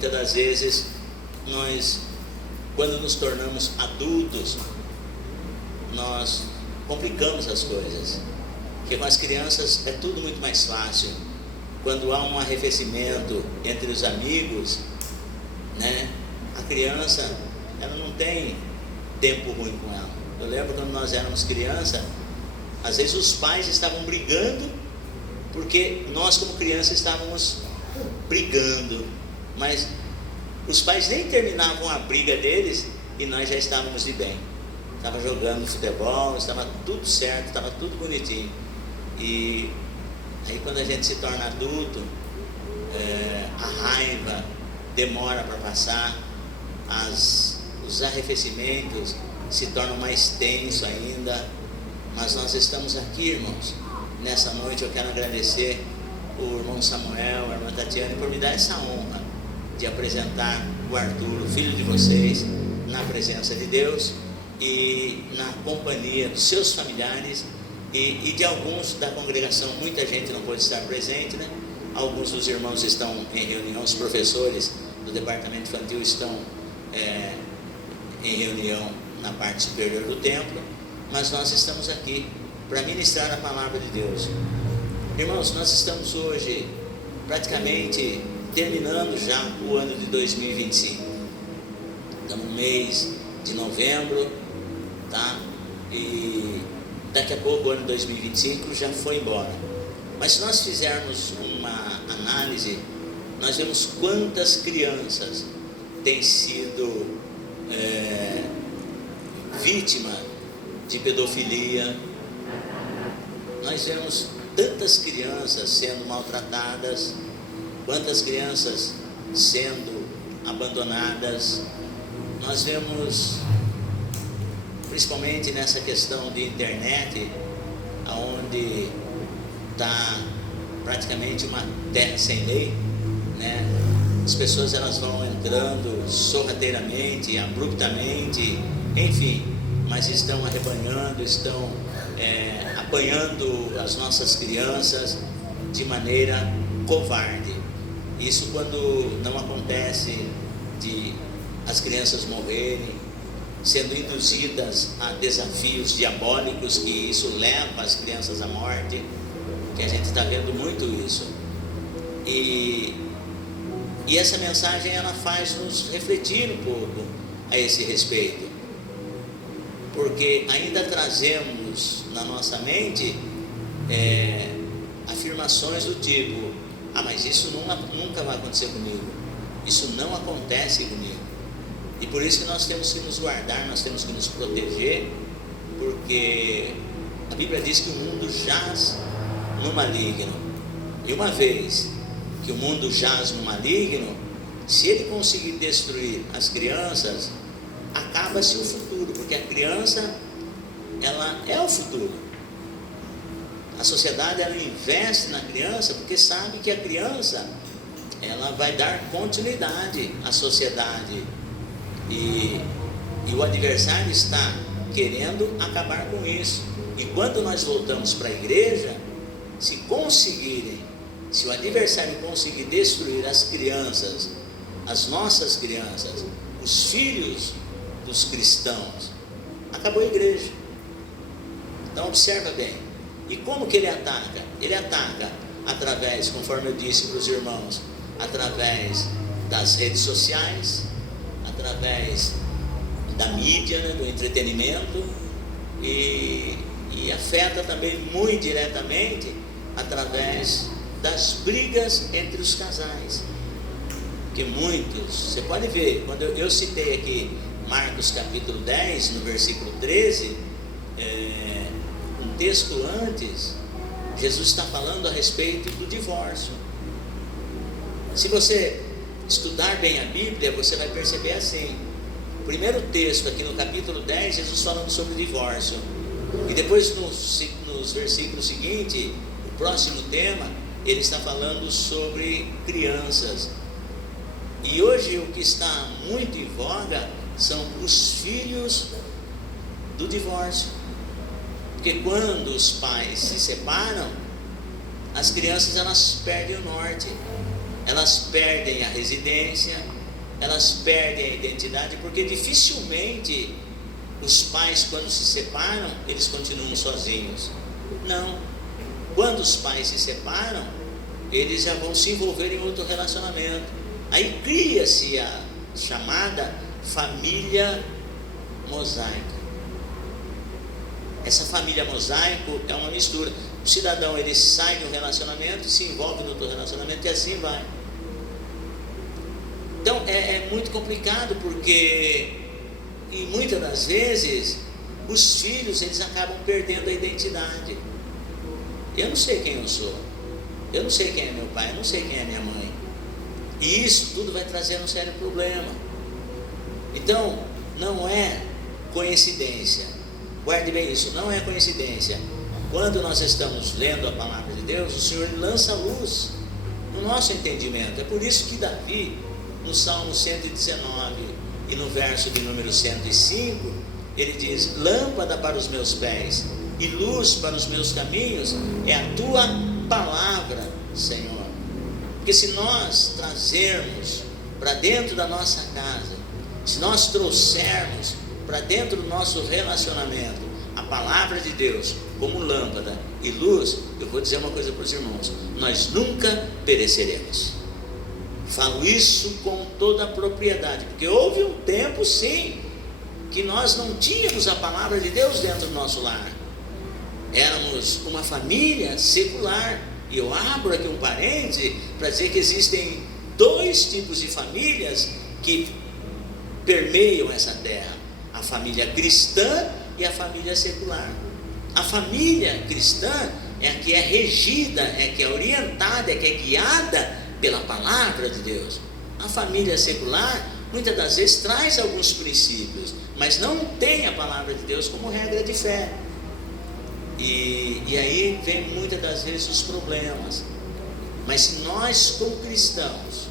muitas das vezes nós, quando nos tornamos adultos, nós complicamos as coisas, porque com as crianças é tudo muito mais fácil. Quando há um arrefecimento entre os amigos, né, a criança, ela não tem tempo ruim com ela. Eu lembro quando nós éramos criança, às vezes os pais estavam brigando, porque nós como crianças estávamos brigando, mas os pais nem terminavam a briga deles e nós já estávamos de bem. Estava jogando futebol, estava tudo certo, estava tudo bonitinho. E aí quando a gente se torna adulto, a raiva demora para passar, os arrefecimentos se tornam mais tensos ainda. Mas nós estamos aqui, irmãos. Nessa noite eu quero agradecer o irmão Samuel, a irmã Tatiana, por me dar essa honra de apresentar o Arthur, o filho de vocês, na presença de Deus e na companhia dos seus familiares e de alguns da congregação. Muita gente não pôde estar presente, né? Alguns dos irmãos estão em reunião, os professores do departamento infantil estão em reunião na parte superior do templo, mas nós estamos aqui para ministrar a palavra de Deus. Irmãos, nós estamos hoje praticamente terminando já o ano de 2025. Estamos no mês de novembro, tá? E daqui a pouco o ano de 2025 já foi embora. Mas se nós fizermos uma análise, nós vemos quantas crianças têm sido vítima de pedofilia. Nós vemos tantas crianças sendo maltratadas, quantas crianças sendo abandonadas. Nós vemos, principalmente nessa questão de internet, onde está praticamente uma terra sem lei, né? As pessoas elas vão entrando sorrateiramente, abruptamente, enfim, mas estão arrebanhando, estão apanhando as nossas crianças de maneira covarde. Isso quando não acontece de as crianças morrerem, sendo induzidas a desafios diabólicos, que isso leva as crianças à morte, que a gente está vendo muito isso. E essa mensagem ela faz nos refletir um pouco a esse respeito, porque ainda trazemos na nossa mente afirmações do tipo: ah, mas isso nunca vai acontecer comigo, isso não acontece comigo. E por isso que nós temos que nos guardar, nós temos que nos proteger, porque a Bíblia diz que o mundo jaz no maligno, e uma vez que o mundo jaz no maligno, se ele conseguir destruir as crianças, acaba-se o futuro, porque a criança, ela é o futuro. A sociedade, ela investe na criança, porque sabe que a criança, ela vai dar continuidade à sociedade, e o adversário está querendo acabar com isso. E quando nós voltamos para a igreja, se o adversário conseguir destruir as crianças, as nossas crianças, os filhos dos cristãos, acabou a igreja. Então observa bem. E como que ele ataca? Ele ataca através, conforme eu disse para os irmãos, através das redes sociais, através da mídia, né, do entretenimento, e afeta também muito diretamente através das brigas entre os casais, que muitos, você pode ver, quando eu citei aqui Marcos capítulo 10, no versículo 13, um texto antes, Jesus está falando a respeito do divórcio. Se você estudar bem a Bíblia, você vai perceber assim: o primeiro texto aqui no capítulo 10, Jesus falando sobre o divórcio, e depois nos versículos seguintes, o próximo tema, ele está falando sobre crianças. E hoje o que está muito em voga são os filhos do divórcio, porque quando os pais se separam, as crianças elas perdem o norte, elas perdem a residência, elas perdem a identidade, porque dificilmente os pais, quando se separam, eles continuam sozinhos. Não. Quando os pais se separam, eles já vão se envolver em outro relacionamento. Aí cria-se a chamada família mosaica. Essa família mosaico é uma mistura. O cidadão, ele sai de um relacionamento e se envolve no outro relacionamento, e assim vai. Então é muito complicado, porque e muitas das vezes os filhos, eles acabam perdendo a identidade. Eu não sei quem eu sou, eu não sei quem é meu pai, eu não sei quem é minha mãe, e isso tudo vai trazer um sério problema. Então não é coincidência, guarde bem isso, não é coincidência. Quando nós estamos lendo a palavra de Deus, o Senhor lança luz no nosso entendimento. É por isso que Davi, no Salmo 119 e no verso de número 105, ele diz: lâmpada para os meus pés e luz para os meus caminhos é a tua palavra, Senhor. Porque se nós trazermos para dentro da nossa casa, se nós trouxermos para dentro do nosso relacionamento a palavra de Deus como lâmpada e luz, eu vou dizer uma coisa para os irmãos: nós nunca pereceremos. Falo isso com toda a propriedade, porque houve um tempo, sim, que nós não tínhamos a palavra de Deus dentro do nosso lar. Éramos uma família secular. E eu abro aqui um parêntese para dizer que existem dois tipos de famílias que permeiam essa terra: a família cristã e a família secular. A família cristã é a que é regida, é a que é orientada, é a que é guiada pela palavra de Deus. A família secular muitas das vezes traz alguns princípios, mas não tem a palavra de Deus como regra de fé. E aí vem muitas das vezes os problemas. Mas se nós, como cristãos,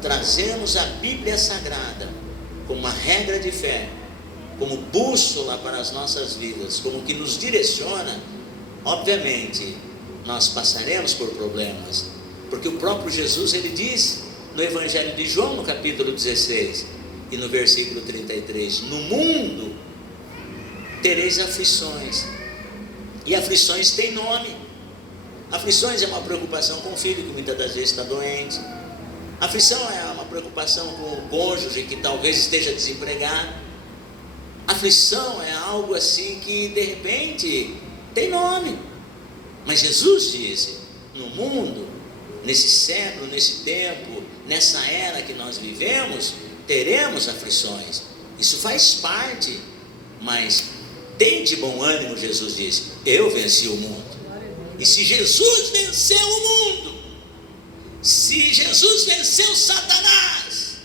trazemos a Bíblia Sagrada como uma regra de fé, como bússola para as nossas vidas, como que nos direciona, obviamente nós passaremos por problemas, porque o próprio Jesus, ele diz no Evangelho de João, no capítulo 16 e no versículo 33: no mundo tereis aflições. E aflições têm nome. Aflições é uma preocupação com o filho que muitas das vezes está doente. Aflição é uma preocupação com o cônjuge que talvez esteja desempregado. Aflição é algo assim que de repente tem nome. Mas Jesus disse: no mundo, nesse século, nesse tempo, nessa era que nós vivemos, teremos aflições. Isso faz parte, mas tem de bom ânimo. Jesus disse: eu venci o mundo. E se Jesus venceu o mundo, se Jesus venceu Satanás,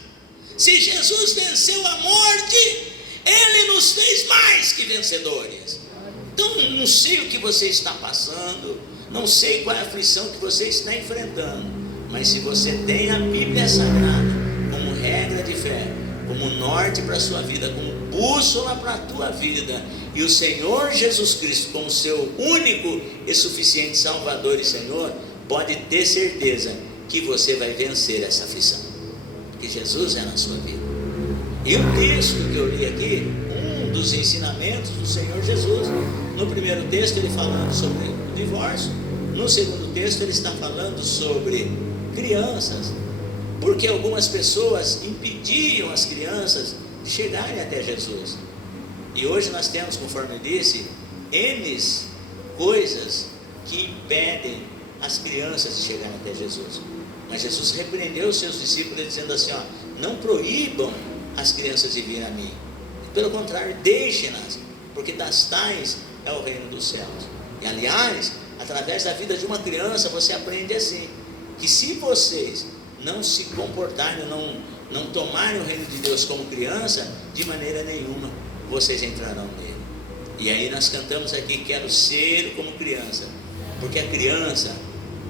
se Jesus venceu a morte, Ele nos fez mais que vencedores. Então não sei o que você está passando, não sei qual é a aflição que você está enfrentando, mas se você tem a Bíblia Sagrada como regra de fé, como norte para a sua vida, como bússola para a tua vida, e o Senhor Jesus Cristo como seu único e suficiente Salvador e Senhor, pode ter certeza que você vai vencer essa aflição, porque Jesus é na sua vida. E o texto que eu li aqui, um dos ensinamentos do Senhor Jesus, no primeiro texto ele falando sobre o divórcio, no segundo texto ele está falando sobre crianças, porque algumas pessoas impediam as crianças de chegarem até Jesus. E hoje nós temos, conforme eu disse, N coisas que impedem as crianças de chegarem até Jesus. Mas Jesus repreendeu os seus discípulos dizendo assim: ó, não proíbam as crianças de vir a mim, pelo contrário, deixem-nas, porque das tais é o reino dos céus. E aliás, através da vida de uma criança você aprende assim, que se vocês não se comportarem, não tomarem o reino de Deus como criança, de maneira nenhuma vocês entrarão nele. E aí nós cantamos aqui: quero ser como criança, porque a criança,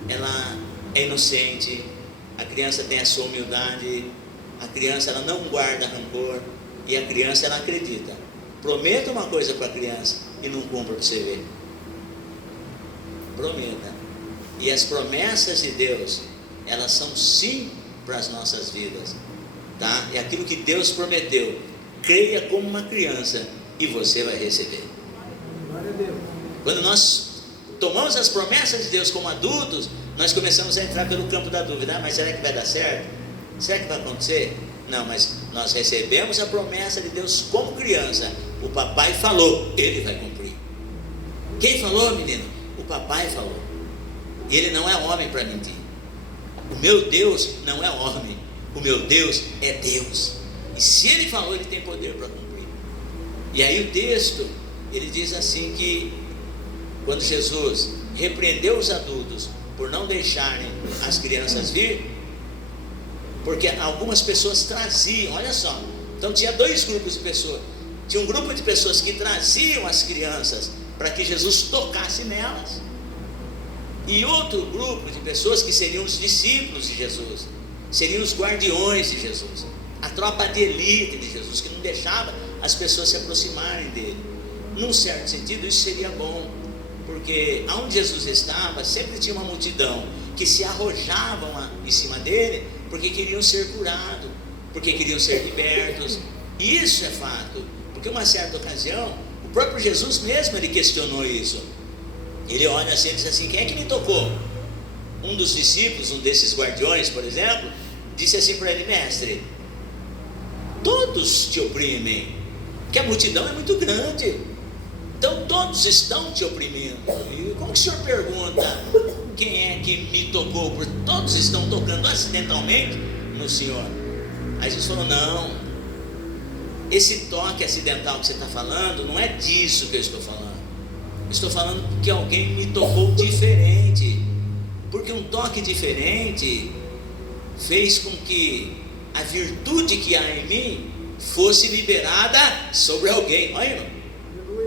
ela é inocente, a criança tem a sua humildade, a criança ela não guarda rancor, e a criança ela acredita. Prometa uma coisa para a criança e não cumpra para você ver. Prometa. E as promessas de Deus, elas são sim para as nossas vidas, tá? É aquilo que Deus prometeu. Creia como uma criança e você vai receber. Glória a Deus. Quando nós tomamos as promessas de Deus como adultos, nós começamos a entrar pelo campo da dúvida. Mas será que vai dar certo? Será que vai acontecer? Não, mas nós recebemos a promessa de Deus como criança. O papai falou, ele vai cumprir. Quem falou, menino? O papai falou. Ele não é homem para mentir. O meu Deus não é homem. O meu Deus é Deus. E se ele falou, ele tem poder para cumprir. E aí o texto, ele diz assim que quando Jesus repreendeu os adultos por não deixarem as crianças vir, porque algumas pessoas traziam, olha só, então tinha dois grupos de pessoas. Tinha um grupo de pessoas que traziam as crianças para que Jesus tocasse nelas, e outro grupo de pessoas que seriam os discípulos de Jesus, seriam os guardiões de Jesus, a tropa de elite de Jesus, que não deixava as pessoas se aproximarem dele. Num certo sentido isso seria bom, porque onde Jesus estava sempre tinha uma multidão que se arrojavam em cima dele, porque queriam ser curados, porque queriam ser libertos. E isso é fato, porque uma certa ocasião o próprio Jesus mesmo, ele questionou isso. Ele olha assim e diz assim: quem é que me tocou? Um dos discípulos, um desses guardiões, por exemplo, disse assim para ele: mestre, todos te oprimem, porque a multidão é muito grande, então todos estão te oprimindo. E como que o senhor pergunta quem é que me tocou? Porque todos estão tocando acidentalmente no senhor. Aí Jesus falou: não, esse toque acidental que você está falando, não é disso que eu estou falando. Eu estou falando que alguém me tocou diferente, porque um toque diferente fez com que a virtude que há em mim fosse liberada sobre alguém. Olha, irmão.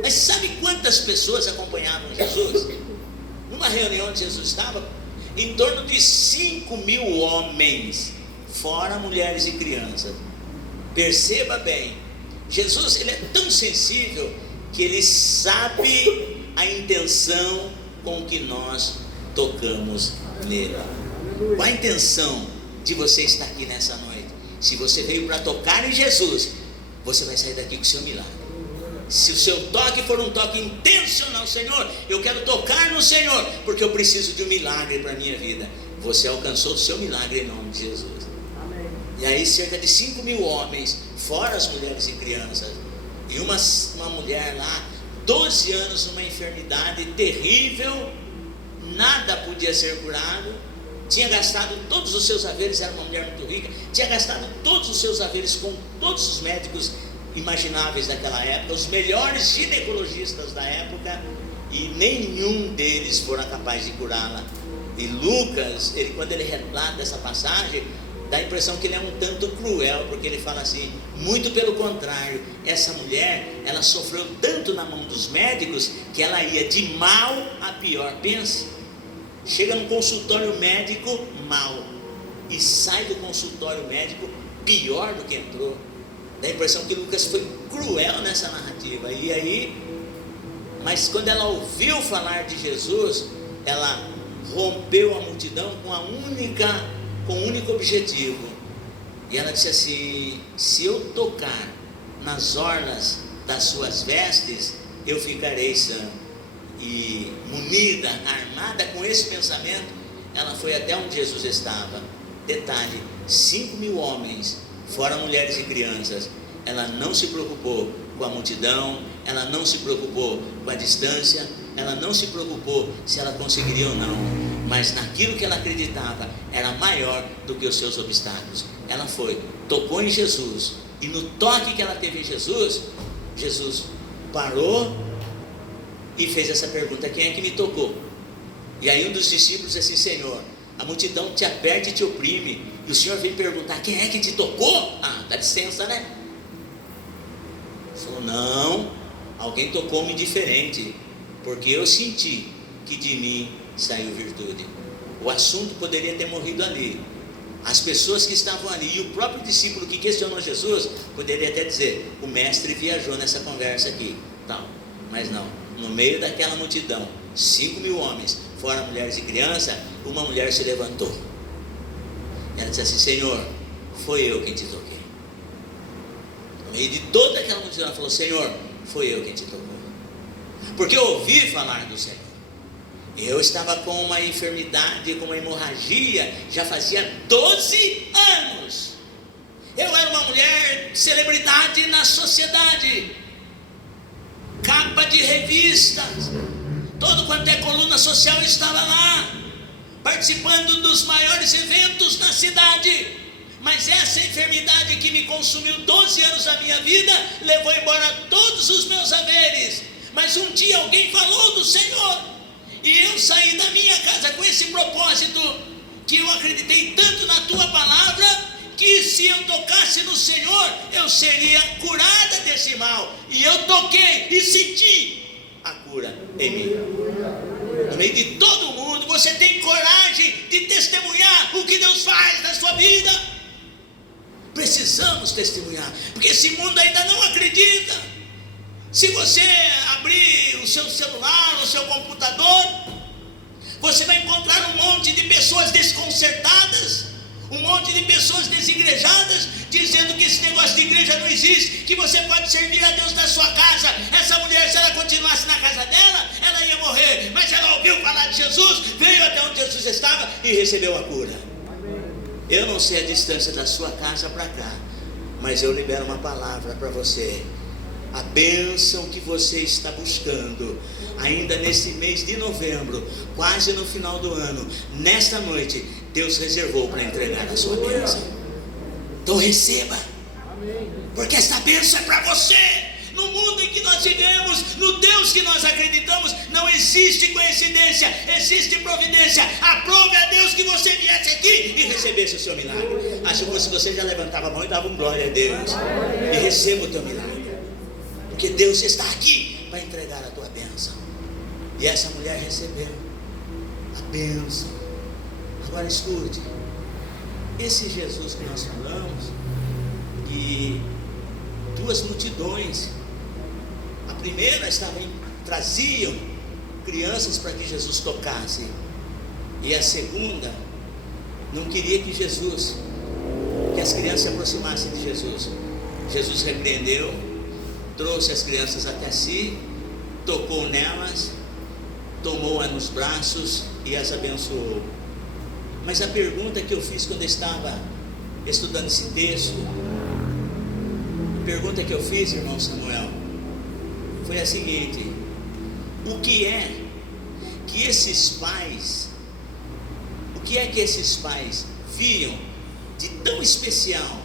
Mas sabe quantas pessoas acompanhavam Jesus? Numa reunião onde Jesus estava, em torno de 5.000 homens, fora mulheres e crianças. Perceba bem, Jesus, ele é tão sensível que ele sabe a intenção com que nós tocamos nele. Qual a intenção de você estar aqui nessa noite? Se você veio para tocar em Jesus, você vai sair daqui com o seu milagre. Se o seu toque for um toque intencional: Senhor, eu quero tocar no Senhor, porque eu preciso de um milagre para a minha vida, você alcançou o seu milagre em nome de Jesus. Amém. E aí cerca de 5.000 homens, fora as mulheres e crianças, e uma mulher lá, 12 anos numa enfermidade terrível, nada podia ser curado, tinha gastado todos os seus haveres, era uma mulher muito rica, tinha gastado todos os seus haveres com todos os médicos imagináveis daquela época, os melhores ginecologistas da época, e nenhum deles fora capaz de curá-la. E Lucas, quando ele relata essa passagem, dá a impressão que ele é um tanto cruel, porque ele fala assim: muito pelo contrário, essa mulher, ela sofreu tanto na mão dos médicos, que ela ia de mal a pior. Pense, chega no consultório médico mal, e sai do consultório médico pior do que entrou. Dá a impressão que Lucas foi cruel nessa narrativa. E aí, mas quando ela ouviu falar de Jesus, ela rompeu a multidão com um único objetivo. E ela disse assim: se eu tocar nas orlas das suas vestes, eu ficarei sã. E munida, armada com esse pensamento, ela foi até onde Jesus estava. Detalhe: 5.000 homens, fora mulheres e crianças. Ela não se preocupou com a multidão, ela não se preocupou com a distância, ela não se preocupou se ela conseguiria ou não, mas naquilo que ela acreditava era maior do que os seus obstáculos. Ela foi, tocou em Jesus, e no toque que ela teve em Jesus, Jesus parou e fez essa pergunta: quem é que me tocou? E aí um dos discípulos disse assim: Senhor, a multidão te aperta e te oprime, e o Senhor veio perguntar: quem é que te tocou? Ah, dá licença, né? Ele falou: não, alguém tocou-me diferente, porque eu senti que de mim saiu virtude. O assunto poderia ter morrido ali, as pessoas que estavam ali, e o próprio discípulo que questionou Jesus poderia até dizer: o mestre viajou nessa conversa aqui, tal. Mas não, no meio daquela multidão, 5.000 homens, fora mulheres e crianças, uma mulher se levantou. Ela disse assim: Senhor, foi eu quem te toquei. No meio de toda aquela multidão, ela falou: Senhor, foi eu quem te tocou, porque eu ouvi falar do Senhor. Eu estava com uma enfermidade, com uma hemorragia, já fazia 12 anos. Eu era uma mulher celebridade na sociedade, capa de revistas, todo quanto é coluna social eu estava lá, participando dos maiores eventos na cidade. Mas essa enfermidade que me consumiu 12 anos da minha vida, levou embora todos os meus haveres. Mas um dia alguém falou do Senhor, e eu saí da minha casa com esse propósito, que eu acreditei tanto na tua palavra, que se eu tocasse no Senhor, eu seria curada desse mal. E eu toquei e senti a cura em mim. No meio de todo mundo, você tem coragem de testemunhar o que Deus faz na sua vida? Precisamos testemunhar, porque esse mundo ainda não acredita. Se você abrir o seu celular, o seu computador, você vai encontrar um monte de pessoas desconcertadas, um monte de pessoas desigrejadas, dizendo que esse negócio de igreja não existe, que você pode servir a Deus na sua casa. Essa mulher, se ela continuasse na casa dela, ela ia morrer, mas ela ouviu falar de Jesus, veio até onde Jesus estava e recebeu a cura. Eu não sei a distância da sua casa para cá, mas eu libero uma palavra para você. A bênção que você está buscando, ainda nesse mês de novembro, quase no final do ano, nesta noite, Deus reservou para entregar a sua bênção. Então receba, porque essa bênção é para você. No mundo em que nós vivemos, no Deus que nós acreditamos, não existe coincidência, existe providência. Aprove a Deus que você viesse aqui e recebesse o seu milagre. Acho que se você já levantava a mão e dava um glória a Deus, e receba o teu milagre, porque Deus está aqui para entregar a tua bênção. E essa mulher recebeu a bênção. Agora escute, esse Jesus que nós falamos, e duas multidões, a primeira traziam crianças para que Jesus tocasse, e a segunda não queria que as crianças se aproximassem de Jesus. Jesus repreendeu, trouxe as crianças até si, tocou nelas, tomou-as nos braços e as abençoou. Mas a pergunta que eu fiz quando eu estava estudando esse texto, a pergunta que eu fiz, irmão Samuel, foi a seguinte: o que é que esses pais viam de tão especial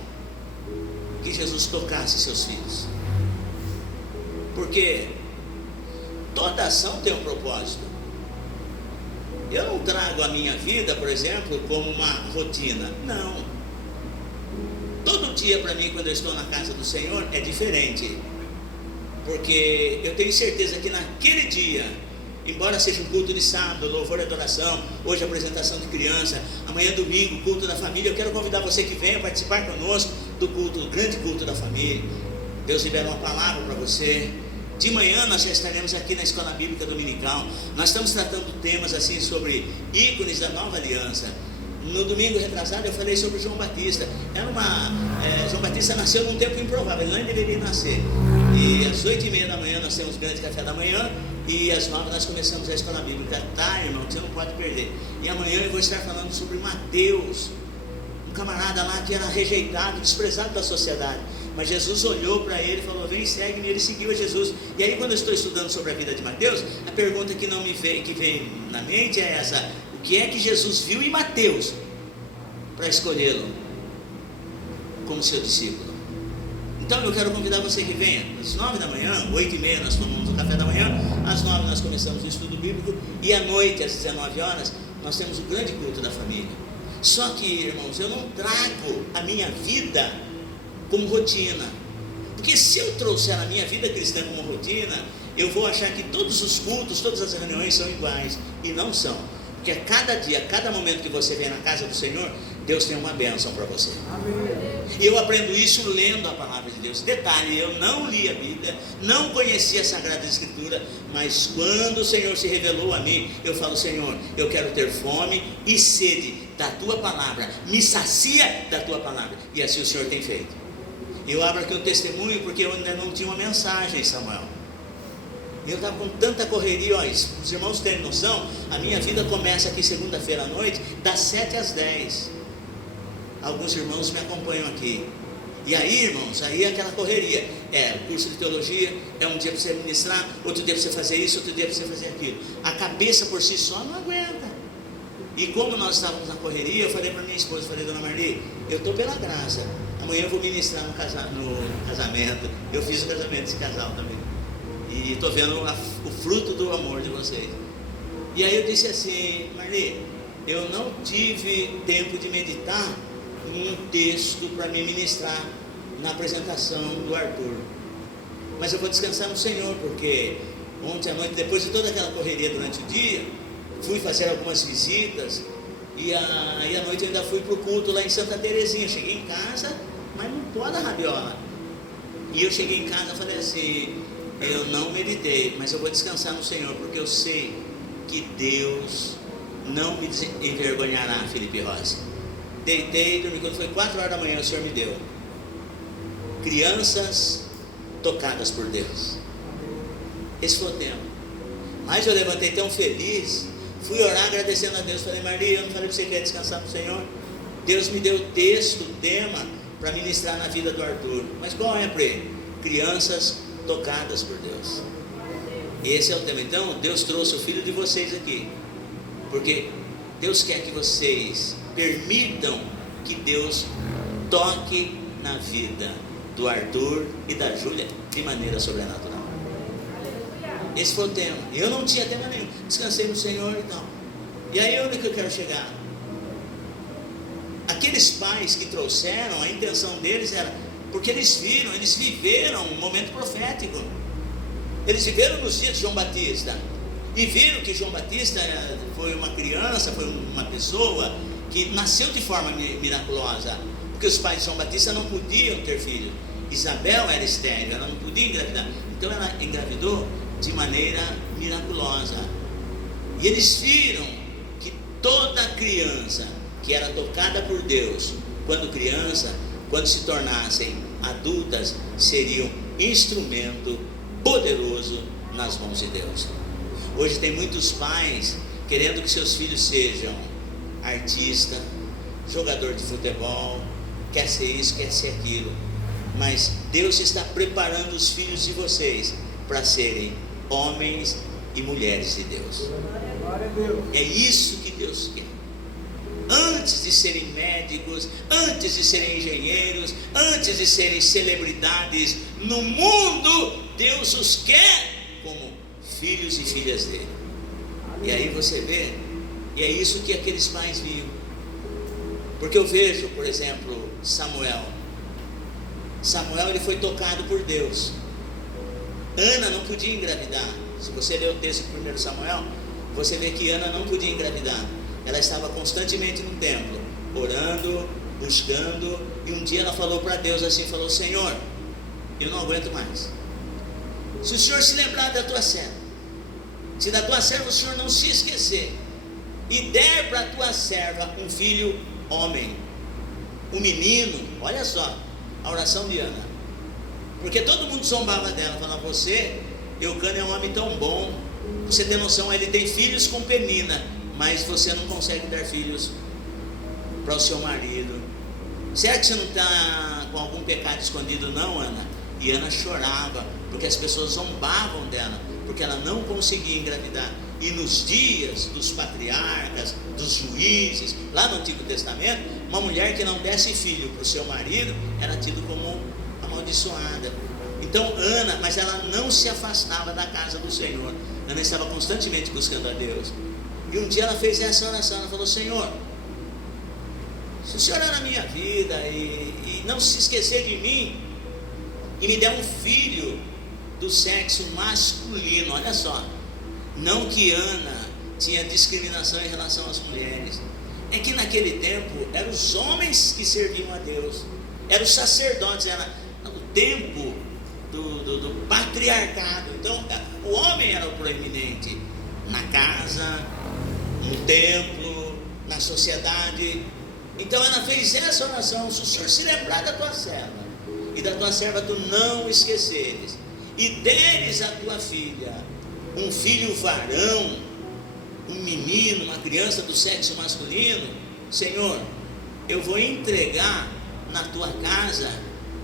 que Jesus tocasse seus filhos? Porque toda ação tem um propósito. Eu não trago a minha vida, por exemplo, como uma rotina. Não. Todo dia para mim, quando eu estou na casa do Senhor, é diferente. Porque eu tenho certeza que naquele dia, embora seja um culto de sábado, louvor e adoração, hoje apresentação de criança, amanhã domingo, culto da família, eu quero convidar você que venha participar conosco do culto, do grande culto da família. Deus libera uma palavra para você. De manhã nós já estaremos aqui na Escola Bíblica Dominical. Nós estamos tratando temas assim sobre ícones da nova aliança. No domingo retrasado eu falei sobre João Batista. João Batista nasceu num tempo improvável, ele não deveria nascer. E às 8h30 da manhã nós temos grande café da manhã, e às 9 nós começamos a Escola Bíblica. Tá, irmão, você não pode perder. E amanhã eu vou estar falando sobre Mateus, um camarada lá que era rejeitado, desprezado da sociedade. Mas Jesus olhou para ele e falou: vem, segue-me. Ele seguiu a Jesus. E aí, quando eu estou estudando sobre a vida de Mateus, a pergunta que vem na mente é essa: o que é que Jesus viu em Mateus para escolhê-lo como seu discípulo? Então eu quero convidar você que venha às 9 da manhã, 8h30 nós tomamos o café da manhã, às 9 nós começamos o estudo bíblico, e à noite, às 19 horas, nós temos o grande culto da família. Só que, irmãos, eu não trago a minha vida como rotina, porque se eu trouxer a minha vida cristã como rotina, eu vou achar que todos os cultos, todas as reuniões são iguais, e não são. Porque a cada dia, a cada momento que você vem na casa do Senhor, Deus tem uma bênção para você. E eu aprendo isso lendo a palavra de Deus. Detalhe, eu não li a Bíblia, não conhecia a Sagrada Escritura, mas quando o Senhor se revelou a mim, eu falo: Senhor, eu quero ter fome e sede da tua palavra, me sacia da tua palavra. E assim o Senhor tem feito. Eu abro aqui um testemunho, porque eu ainda não tinha uma mensagem, Samuel. Eu estava com tanta correria. Olha, os irmãos terem noção, a minha vida começa aqui segunda-feira à noite, das 7 às 10. Alguns irmãos me acompanham aqui. E aí, irmãos, aí é aquela correria. É o curso de teologia, é um dia para você ministrar, outro dia para você fazer isso, outro dia para você fazer aquilo. A cabeça por si só não aguenta. E como nós estávamos na correria, eu falei para minha esposa, falei: Dona Marli, eu estou pela graça, amanhã eu vou ministrar no casamento. Eu fiz o casamento desse casal também. E estou vendo o fruto do amor de vocês. E aí eu disse assim: Marli, eu não tive tempo de meditar um texto para me ministrar na apresentação do Arthur, mas eu vou descansar no Senhor, porque ontem à noite, depois de toda aquela correria durante o dia, fui fazer algumas visitas, e aí à noite eu ainda fui para o culto lá em Santa Terezinha. Cheguei em casa, mas não pode a rabiola. E eu cheguei em casa e falei assim: eu não meditei, mas eu vou descansar no Senhor, porque eu sei que Deus não me envergonhará, Felipe Rossi. Deitei, dormi. Quando foi 4 horas da manhã, o Senhor me deu crianças tocadas por Deus. Esse foi o tema. Mas eu levantei tão feliz, fui orar agradecendo a Deus. Falei: Marli, eu não falei para você que ia descansar no Senhor? Deus me deu o texto, o tema para ministrar na vida do Arthur. Mas qual é para ele? Crianças tocadas por Deus. Esse é o tema. Então Deus trouxe o filho de vocês aqui, porque Deus quer que vocês permitam que Deus toque na vida do Arthur e da Júlia de maneira sobrenatural. Esse foi o tema. Eu não tinha tema nenhum, descansei no Senhor e tal. E aí onde que eu quero chegar? Aqueles pais que trouxeram, a intenção deles era porque eles viveram um momento profético. Eles viveram nos dias de João Batista e viram que João Batista foi uma criança, foi uma pessoa que nasceu de forma miraculosa, porque os pais de João Batista não podiam ter filhos. Isabel era estéril, ela não podia engravidar, então ela engravidou de maneira miraculosa. E eles viram que toda criança que era tocada por Deus, quando criança, quando se tornassem adultas, seriam instrumento poderoso nas mãos de Deus. Hoje tem muitos pais querendo que seus filhos sejam artista, jogador de futebol, quer ser isso, quer ser aquilo, mas Deus está preparando os filhos de vocês para serem homens e mulheres de Deus. É isso que Deus quer. Antes de serem médicos, antes de serem engenheiros, antes de serem celebridades no mundo, Deus os quer como filhos e filhas dele. E aí você vê, e é isso que aqueles pais viam. Porque eu vejo, por exemplo, Samuel, ele foi tocado por Deus. Ana não podia engravidar. Se você ler o texto de 1 Samuel, você vê que Ana não podia engravidar. Ela estava constantemente no templo, orando, buscando, e um dia ela falou para Deus assim, falou: Senhor, eu não aguento mais. Se o Senhor se lembrar da tua serva, se da tua serva o Senhor não se esquecer, e der para a tua serva um filho homem, um menino, olha só, a oração de Ana, porque todo mundo zombava dela, falava: você, Eucana é um homem tão bom, você tem noção, ele tem filhos com Penina, mas você não consegue dar filhos para o seu marido. Será que você não está com algum pecado escondido, não, Ana? E Ana chorava, porque as pessoas zombavam dela, porque ela não conseguia engravidar. E nos dias dos patriarcas, dos juízes, lá no Antigo Testamento, uma mulher que não desse filho para o seu marido era tido como amaldiçoada. Então Ana, mas ela não se afastava da casa do Senhor. Ana estava constantemente buscando a Deus. E um dia ela fez essa oração, ela falou: Senhor, se o Senhor é na minha vida e não se esquecer de mim, e me der um filho do sexo masculino, olha só, não que Ana tinha discriminação em relação às mulheres, é que naquele tempo eram os homens que serviam a Deus, eram os sacerdotes, era o tempo do patriarcado. Então o homem era o proeminente na casa, no templo, na sociedade. Então ela fez essa oração: se o Senhor se lembrar da tua serva, e da tua serva tu não esqueceres, e deres a tua filha um filho varão, um menino, uma criança do sexo masculino, Senhor, eu vou entregar na tua casa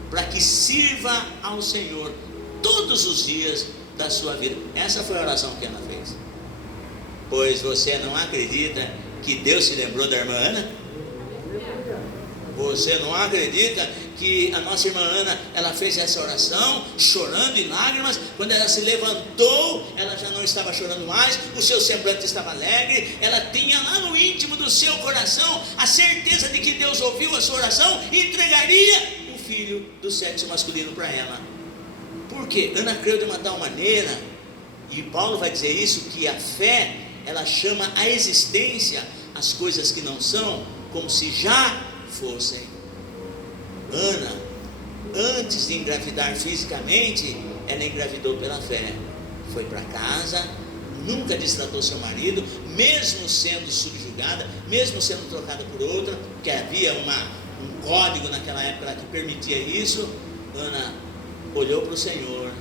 para que sirva ao Senhor todos os dias da sua vida. Essa foi a oração que ela fez. Pois você não acredita que Deus se lembrou da irmã Ana? Você não acredita que a nossa irmã Ana, ela fez essa oração chorando em lágrimas? Quando ela se levantou, ela já não estava chorando mais, o seu semblante estava alegre, ela tinha lá no íntimo do seu coração a certeza de que Deus ouviu a sua oração e entregaria o filho do sexo masculino para ela. Por quê? Ana creu de uma tal maneira, e Paulo vai dizer isso, que a fé, ela chama a existência as coisas que não são como se já fossem. Ana, antes de engravidar fisicamente, ela engravidou pela fé. Foi para casa, nunca destratou seu marido, mesmo sendo subjugada, mesmo sendo trocada por outra, porque havia um código naquela época que permitia isso. Ana olhou para o Senhor,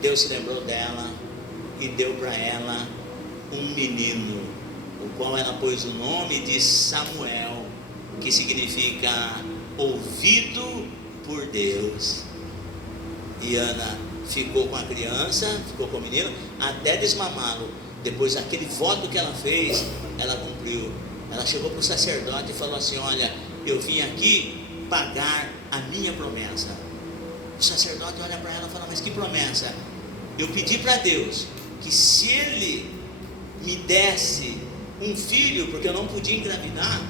Deus se lembrou dela e deu para ela um menino, o qual ela pôs o nome de Samuel, que significa ouvido por Deus. E Ana ficou com a criança, ficou com o menino, até desmamá-lo. Depois daquele voto que ela fez, ela cumpriu. Ela chegou para o sacerdote e falou assim: olha, eu vim aqui pagar a minha promessa. O sacerdote olha para ela e fala: mas que promessa? Eu pedi para Deus que se Ele me desse um filho, porque eu não podia engravidar,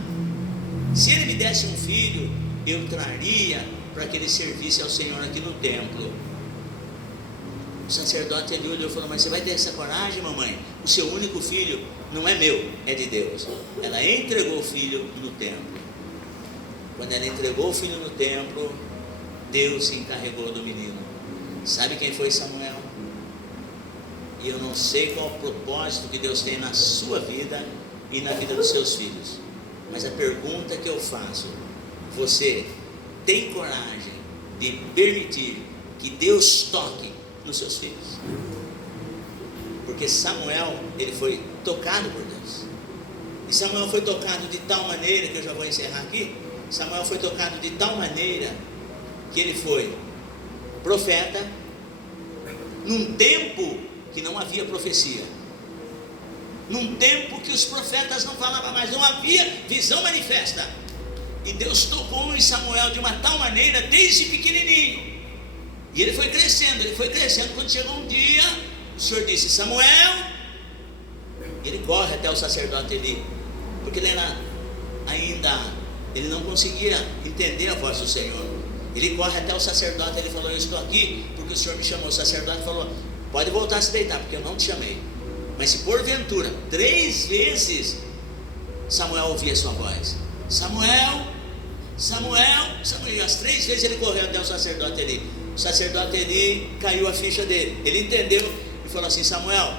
se Ele me desse um filho, eu traria para que ele servisse ao Senhor aqui no templo. O sacerdote ele olhou e falou: mas você vai ter essa coragem, mamãe? O seu único filho não é meu, é de Deus. Ela entregou o filho no templo. Quando ela entregou o filho no templo, Deus se encarregou do menino. Sabe quem foi Samuel? E eu não sei qual o propósito que Deus tem na sua vida e na vida dos seus filhos, mas a pergunta que eu faço: você tem coragem de permitir que Deus toque nos seus filhos? Porque Samuel, ele foi tocado por Deus, e Samuel foi tocado de tal maneira, que eu já vou encerrar aqui. Samuel foi tocado de tal maneira que ele foi profeta num tempo que não havia profecia, num tempo que os profetas não falavam mais, não havia visão manifesta. E Deus tocou em Samuel de uma tal maneira, desde pequenininho, e ele foi crescendo. Quando chegou um dia, o Senhor disse: Samuel. Ele corre até o sacerdote Eli, porque ele não conseguia entender a voz do Senhor. Ele corre até o sacerdote, ele falou: eu estou aqui porque o Senhor me chamou. O sacerdote falou: pode voltar a se deitar, porque eu não te chamei. Mas se porventura 3 vezes Samuel ouvia a sua voz: Samuel, Samuel, Samuel, e as 3 vezes ele correu até o sacerdote Eli. O sacerdote Eli, caiu a ficha dele, ele entendeu e falou assim: Samuel,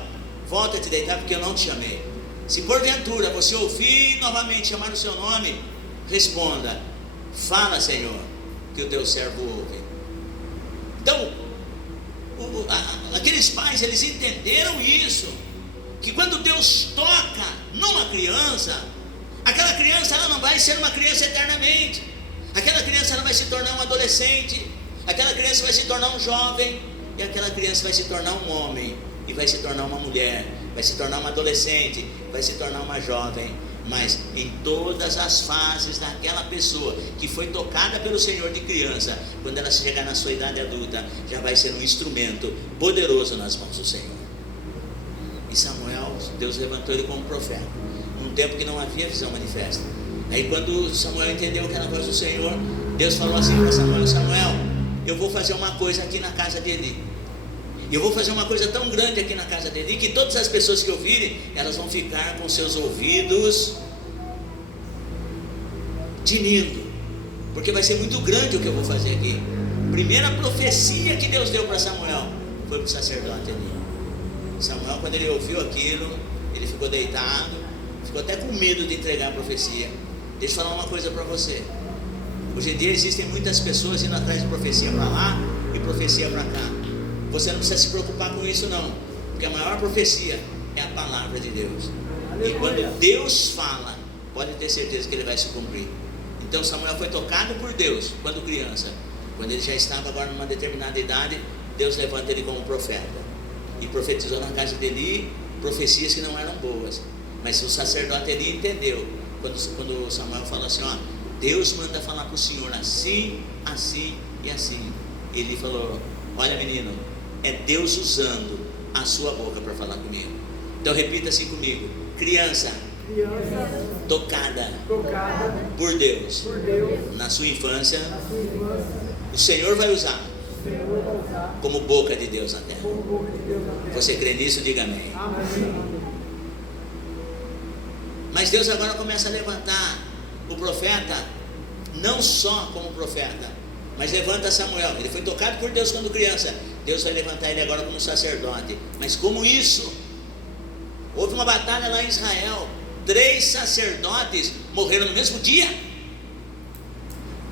volta a te deitar, porque eu não te chamei. Se porventura você ouvir novamente chamar o seu nome, responda: fala, Senhor, que o teu servo ouve. Então aqueles pais, eles entenderam isso, que quando Deus toca numa criança, aquela criança ela não vai ser uma criança eternamente. Aquela criança ela vai se tornar um adolescente, aquela criança vai se tornar um jovem, e aquela criança vai se tornar um homem, e vai se tornar uma mulher, vai se tornar uma adolescente, vai se tornar uma jovem. Mas em todas as fases daquela pessoa que foi tocada pelo Senhor de criança, quando ela chegar na sua idade adulta, já vai ser um instrumento poderoso nas mãos do Senhor. E Samuel, Deus levantou ele como profeta, num tempo que não havia visão manifesta. Aí quando Samuel entendeu que era a voz do Senhor, Deus falou assim para Samuel: Samuel, eu vou fazer uma coisa aqui na casa de Eli. Eu vou fazer uma coisa tão grande aqui na casa de Eli, que todas as pessoas que ouvirem, elas vão ficar com seus ouvidos tinindo, porque vai ser muito grande o que eu vou fazer aqui. Primeira profecia que Deus deu para Samuel foi para o sacerdote ali. Samuel, quando ele ouviu aquilo, ele ficou deitado, ficou até com medo de entregar a profecia. Deixa eu falar uma coisa para você. Hoje em dia existem muitas pessoas indo atrás de profecia para lá e profecia para cá. Você não precisa se preocupar com isso não, porque a maior profecia é a palavra de Deus. E quando Deus fala, pode ter certeza que ele vai se cumprir. Então Samuel foi tocado por Deus quando criança. Quando ele já estava agora numa determinada idade, Deus levanta ele como profeta e profetizou na casa de Eli profecias que não eram boas. Mas o sacerdote Eli entendeu quando Samuel falou assim: ó, Deus manda falar para o Senhor assim, assim e assim. Ele falou: olha menino, é Deus usando a sua boca para falar comigo. Então repita assim comigo: criança tocada por Deus na sua infância, o Senhor vai usar como boca de Deus na terra. Você crê nisso? Diga amém. Mas Deus agora começa a levantar o profeta, não só como profeta, mas levanta Samuel. Ele foi tocado por Deus quando criança. Deus vai levantar ele agora como sacerdote. Mas como isso? Houve uma batalha lá em Israel. 3 sacerdotes morreram no mesmo dia.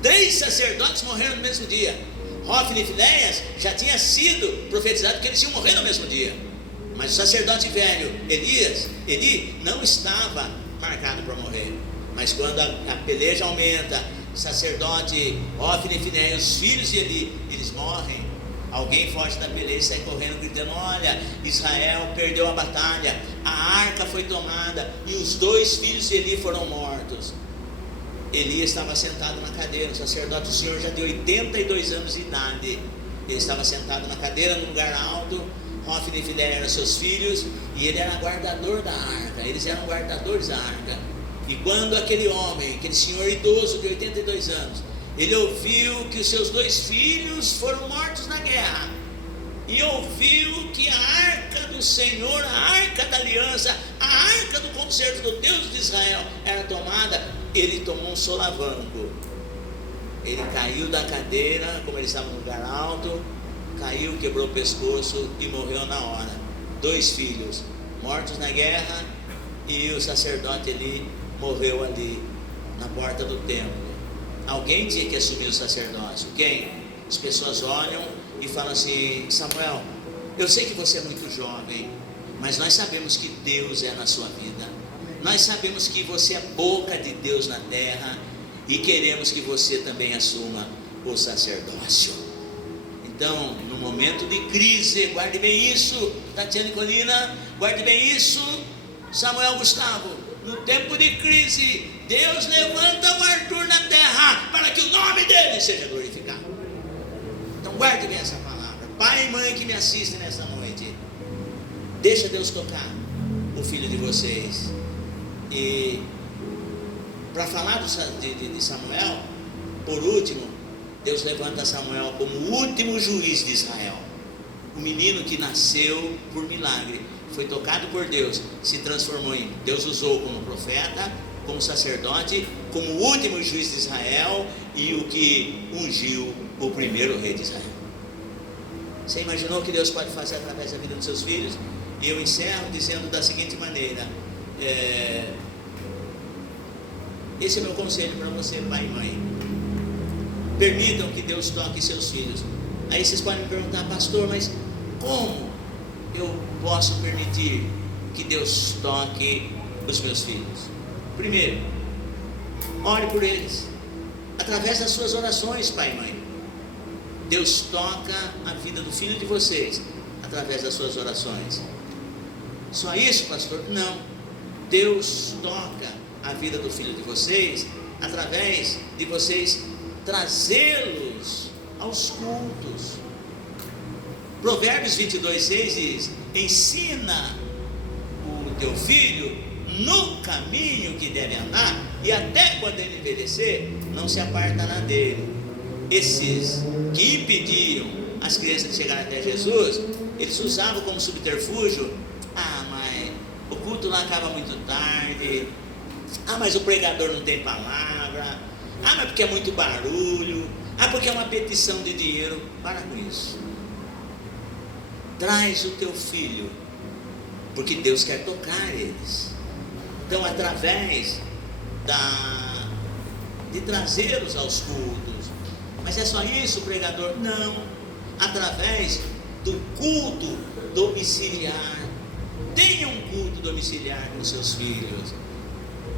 3 sacerdotes morreram no mesmo dia. Hofni e Finéias já tinha sido profetizado que eles iam morrer no mesmo dia. Mas o sacerdote velho Eli não estava marcado para morrer. Mas quando a peleja aumenta, sacerdote Hofni e Finéias, os filhos de Eli, eles morrem. Alguém foge da peleja e sai correndo gritando: olha, Israel perdeu a batalha, a arca foi tomada e os 2 filhos de Eli foram mortos. Eli estava sentado na cadeira, o sacerdote, o Senhor já de 82 anos de idade. Ele estava sentado na cadeira num lugar alto. Hofni e Finéias eram seus filhos e ele era guardador da arca. Eles eram guardadores da arca. E quando aquele homem, aquele senhor idoso de 82 anos, ele ouviu que os seus 2 filhos foram mortos na guerra, e ouviu que a arca do Senhor, a arca da aliança, a arca do concerto do Deus de Israel era tomada, ele tomou um solavanco. Ele caiu da cadeira, como ele estava no lugar alto, caiu, quebrou o pescoço e morreu na hora. 2 filhos mortos na guerra, e o sacerdote Eli morreu ali na porta do templo. Alguém tinha que assumir o sacerdócio. Quem? As pessoas olham e falam assim: Samuel, eu sei que você é muito jovem, mas nós sabemos que Deus é na sua vida. Nós sabemos que você é boca de Deus na terra e queremos que você também assuma o sacerdócio. Então, no momento de crise, guarde bem isso, Tatiana e Colina, guarde bem isso, Samuel Gustavo. No tempo de crise, Deus levanta o Arthur na terra para que o nome dele seja glorificado. Então guarde bem essa palavra. Pai e mãe que me assistem nessa noite, deixa Deus tocar o filho de vocês. E para falar de Samuel, por último, Deus levanta Samuel como o último juiz de Israel. O menino que nasceu por milagre, foi tocado por Deus, se transformou em, Deus usou como profeta, como sacerdote, como o último juiz de Israel e o que ungiu o primeiro rei de Israel. Você imaginou o que Deus pode fazer através da vida dos seus filhos? E eu encerro dizendo da seguinte maneira: esse é meu conselho para você, pai e mãe. Permitam que Deus toque seus filhos. Aí vocês podem me perguntar: pastor, mas como eu posso permitir que Deus toque os meus filhos? Primeiro, ore por eles, através das suas orações, pai e mãe. Deus toca a vida do filho de vocês através das suas orações. Só isso, pastor? Não. Deus toca a vida do filho de vocês através de vocês trazê-los aos cultos. Provérbios 22:6 diz: ensina o teu filho no caminho que deve andar, e até quando ele envelhecer, não se apartará dele. Esses que impediam as crianças de chegar até Jesus, eles usavam como subterfúgio: mas o culto lá acaba muito tarde, mas o pregador não tem palavra, Ah, mas porque é muito barulho. Ah, porque é uma petição de dinheiro. Para com isso. Traz o teu filho, porque Deus quer tocar eles. Então, através de trazê-los aos cultos. Mas é só isso, pregador? Não. Através do culto domiciliar. Tenha um culto domiciliar com seus filhos.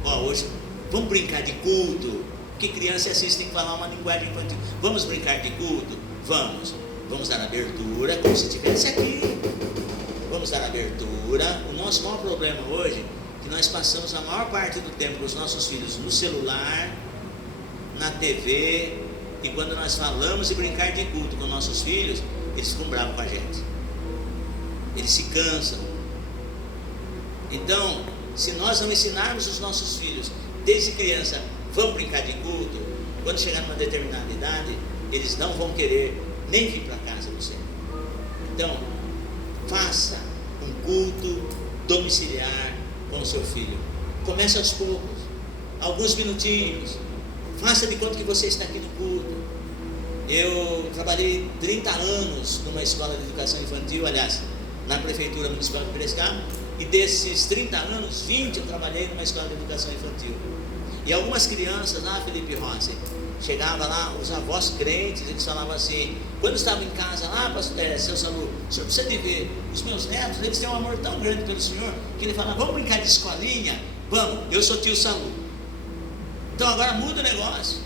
Hoje vamos brincar de culto, que criança assiste, tem que falar uma linguagem infantil. Vamos brincar de culto? Vamos dar abertura como se estivesse aqui. Vamos dar abertura. O nosso maior problema hoje é que nós passamos a maior parte do tempo com os nossos filhos no celular, na TV, e quando nós falamos de brincar de culto com nossos filhos, eles ficam bravos com a gente, eles se cansam. Então, se nós não ensinarmos os nossos filhos desde criança, vamos brincar de culto, quando chegar numa determinada idade, eles não vão querer nem vir para a casa do Senhor. Então, faça um culto domiciliar com o seu filho. Comece aos poucos, alguns minutinhos. Faça de conta que você está aqui no culto. Eu trabalhei 30 anos numa escola de educação infantil, aliás, na prefeitura municipal de Piracicaba, e desses 30 anos, 20 eu trabalhei numa escola de educação infantil. E algumas crianças lá, Felipe Rossi, chegava lá, os avós crentes, eles falavam assim, quando estavam em casa lá, seu Salu, o senhor precisa de ver, os meus netos, eles têm um amor tão grande pelo Senhor, que ele falava, vamos brincar de escolinha? Vamos, eu sou tio Salu. Então agora muda o negócio.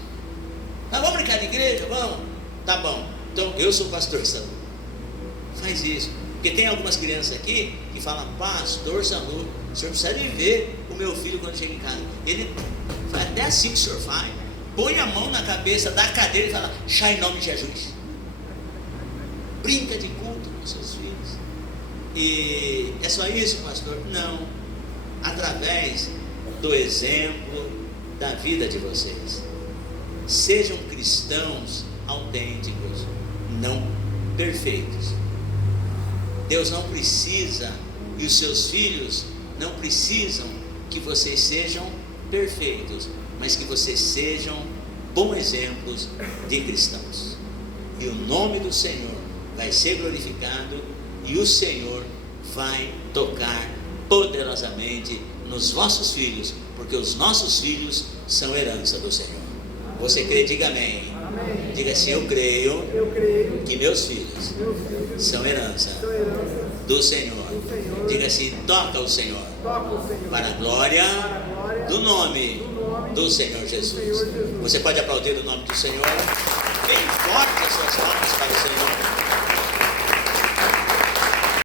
Tá, vamos brincar de igreja? Vamos? Tá bom, então eu sou o pastor Salu. Faz isso, porque tem algumas crianças aqui que falam, pastor Salu, o senhor precisa de ver o meu filho quando chega em casa. Ele faz até assim que o senhor faz. Põe a mão na cabeça da cadeira e fala, chá em nome de Jesus. Brinca de culto com seus filhos. E é só isso, pastor? Não. Através do exemplo da vida de vocês. Sejam cristãos autênticos, não perfeitos. Deus não precisa, e os seus filhos não precisam que vocês sejam perfeitos, mas que vocês sejam bons exemplos de cristãos. E o nome do Senhor vai ser glorificado, e o Senhor vai tocar poderosamente nos vossos filhos, porque os nossos filhos são herança do Senhor. Você crê? Diga amém. Amém. Diga assim, eu creio que meus filhos são herança do Senhor. Diga assim, toca o Senhor para a glória do nome do Senhor Jesus. Você pode aplaudir o nome do Senhor bem forte as suas palmas para o Senhor.